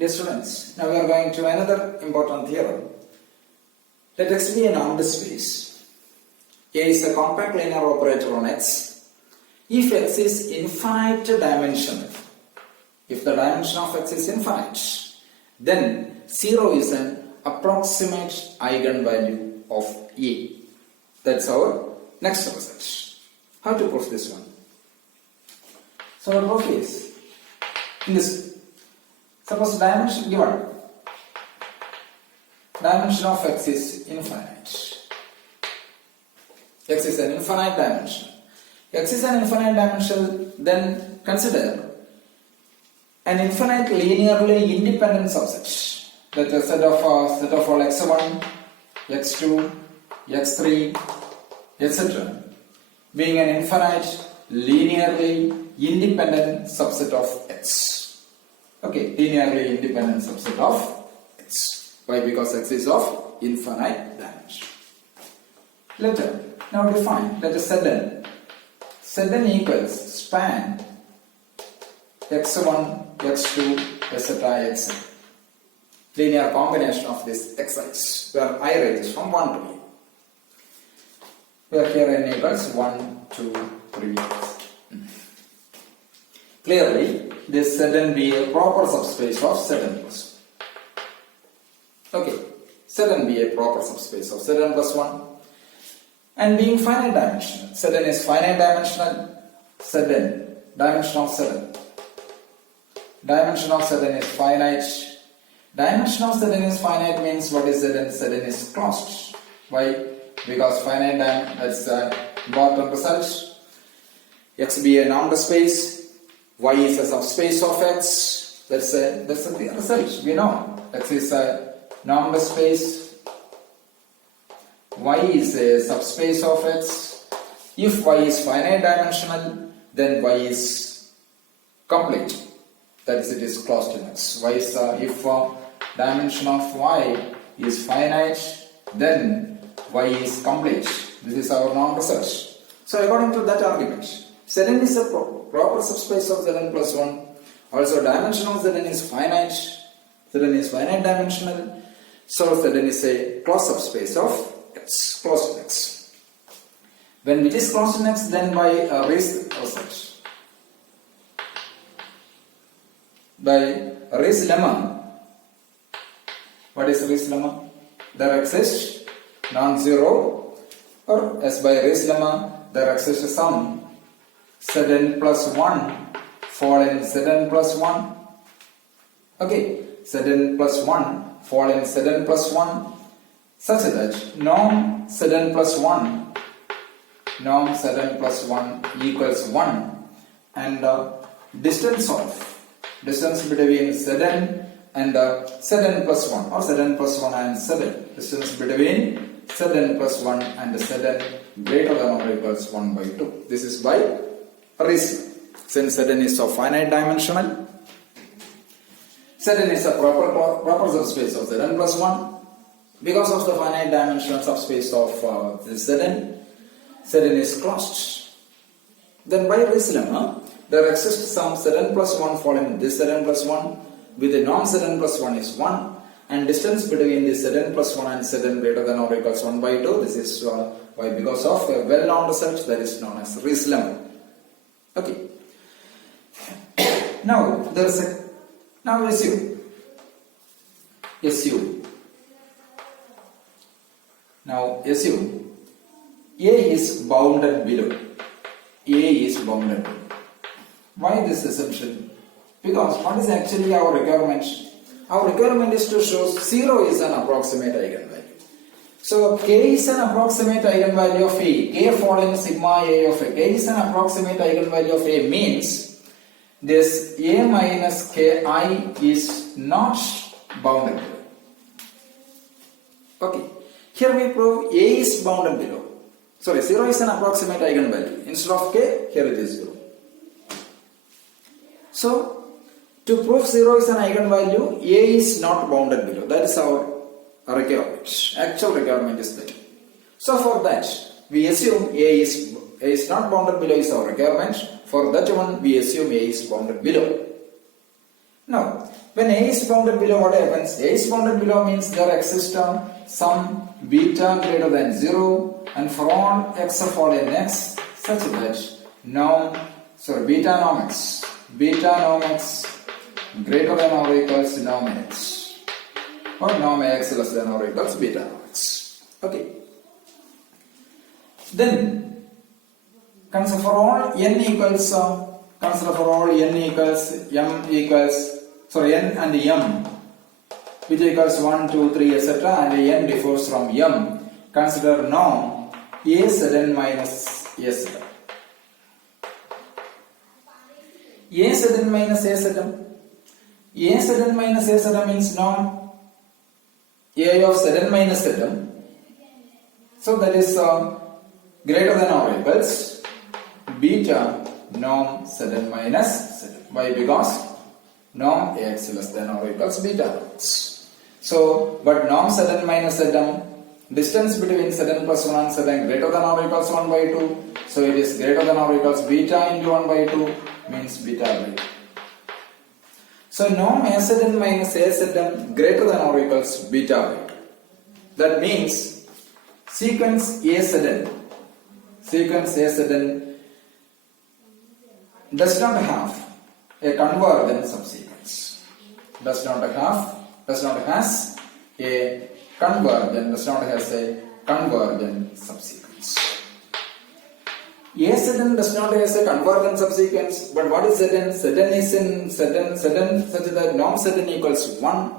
Dear students, now we are going to another important theorem. Let X be an armed space. A is a compact linear operator on X. If X is infinite dimensional, if the dimension of X is infinite, then 0 is an approximate eigenvalue of A. That's our next result. How to prove this one? So our proof is, in this, suppose dimension given, dimension of X is infinite. X is an infinite dimension. X is an infinite dimension, then consider an infinite linearly independent subset. That is a set of all x1, x2, x3, etc. being an infinite linearly independent subset of X. Okay, linearly independent subset of X. Why? Because X is of infinite dimension. Let us now define, let us set n. Set n equals span x1, x2, etc. xn. Linear combination of this xi's, where I ranges from 1 to n. Where here n equals 1, 2, 3. Clearly, this set n be a proper subspace of set n plus 1. Okay, set n be a proper subspace of set n plus 1. And being finite dimensional, set n is finite dimensional, set n, dimension of set n. Dimension of set n is finite. Dimension of set n is finite means what is set n? Set n is closed. Why? Because finite dimension, that's the important result. X be a normed space, Y is a subspace of X. That's the result. We know X is a normed space, Y is a subspace of X. If Y is finite dimensional, then Y is complete. That is, it is closed in X. Y is if dimension of Y is finite, then Y is complete. This is our norm result. So according to that argument, set n is a proper subspace of Zn plus 1. Also dimension of Zn is finite. Zn is finite dimensional. So Zn is a closed subspace of X, closed in X. When it is closed in X, then by Rie's result. By Rie's lemma. What is Rie's lemma? There exists non-zero, or as by Rie's lemma, there exists some Zn plus 1 fall in Zn plus 1. Okay, Zn plus 1 fall in Zn plus 1 such that norm Zn plus 1 equals 1, and distance between Zn and Zn plus 1, or Zn plus 1 and Zn, distance between Zn plus 1 and Zn greater than or equals 1 by 2. This is by Rie's. Since Zn is of finite dimensional, Zn is a proper subspace of Zn plus 1. Because of the finite dimensional subspace of Zn is closed. Then by Rie's lemma, there exists some Zn plus 1 falling in this Zn plus 1, with a non-Zn plus 1 is 1, and distance between this Zn plus 1 and Zn greater than or equals 1 by 2. This is why, because of a well-known result that is known as Rie's lemma. Okay. Now there is a assume. Now assume A is bounded below. A is bounded. Why this assumption? Because what is actually our requirement? Our requirement is to show 0 is an approximate eigenvalue. So K is an approximate eigenvalue of A. K following sigma A of A. K is an approximate eigenvalue of A means this A minus Ki is not bounded below. Okay. Here we prove A is bounded below. Sorry, 0 is an approximate eigenvalue. Instead of K, here it is 0. So to prove 0 is an eigenvalue, A is not bounded below. That is our requirement. Actual requirement is that. So for that, we assume A is not bounded below is our requirement. For that one, we assume A is bounded below. Now, When A is bounded below, what happens? A is bounded below means there exists some beta greater than 0, and for all x of all n x such that beta norm x greater than or equals norm x, or norm x less than or equals beta norm x. Okay. Then consider for all n equals n and m, which equals 1, 2, 3, etc., and n differs from m. Consider norm a sudden minus a sudden. A sudden minus a sudden. A sudden minus a sudden means norm a of sudden minus sudden. So that is greater than or equals beta norm sudden minus sudden. Why? Because norm ax less than or equals beta. So, but norm sudden minus sudden, distance between sudden plus 1 and sudden greater than or equals 1 by 2. So it is greater than or equals beta into 1 by 2 means beta by 2. So norm a sudden minus a sudden greater than or equals beta by 2. That means sequence a sudden does not have a convergent subsequence. Does not has a convergent subsequence. A sudden does not have a convergent subsequence, but what is sudden? Sudden is in sudden such that norm sudden equals 1.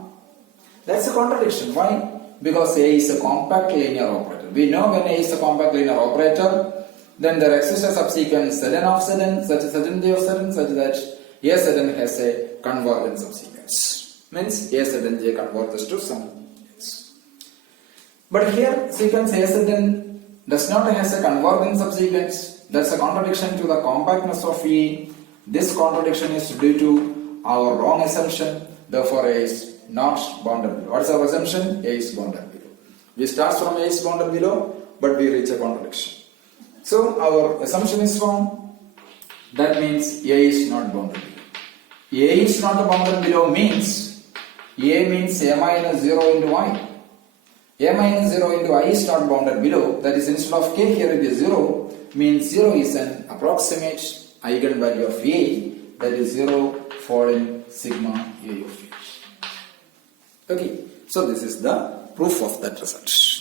That's a contradiction. Why? Because A is a compact linear operator. We know when A is a compact linear operator, then there exists a subsequence sudden of sudden, such a sudden J of sudden, such that A sudden has a convergent subsequence. Means A sudden J converges to some else. But here sequence A sudden does not have a convergent subsequence. That's a contradiction to the compactness of E. This contradiction is due to our wrong assumption. Therefore A is not bounded below. What is our assumption? A is bounded below. We start from A is bounded below, but we reach a contradiction. So our assumption is wrong. That means A is not bounded below. A is not bounded below means A means A minus 0 into I. A minus 0 into I is not bounded below. That is, instead of K here it is 0. Means 0 is an approximate eigenvalue of A. That is 0 falling sigma A of A. Okay. So this is the proof of that result.